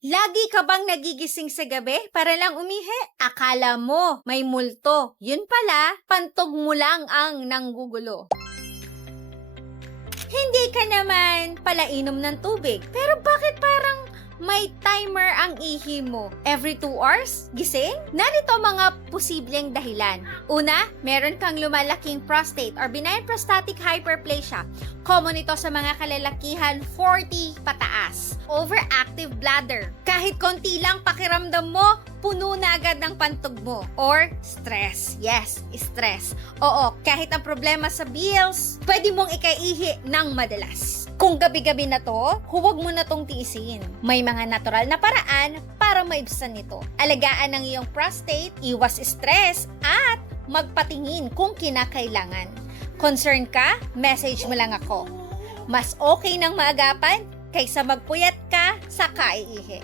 Lagi ka bang nagigising sa gabi para lang umihi? Akala mo may multo. Yun pala, pantog mo lang ang nanggugulo. Hindi ka naman pala inom ng tubig. Pero bakit parang may timer ang ihi mo? Every 2 hours? Gising? Narito mga posibleng dahilan. Una, meron kang lumalaking prostate or benign prostatic hyperplasia. Common ito sa mga kalalakihan 40 pataas. Overactive bladder. Kahit konti lang pakiramdam mo, puno na agad ng pantog mo. Or stress. Yes, stress. Oo, kahit ang problema sa bills, pwede mong ikaihi ng madalas. Kung gabi-gabi na to, huwag mo na tong tiisin. May mga natural na paraan para maibsan ito. Alagaan ang iyong prostate, iwas stress, at magpatingin kung kinakailangan. Concern ka? Message mo lang ako. Mas okay nang maagapan kaysa magpuyat ka sa kaiihi.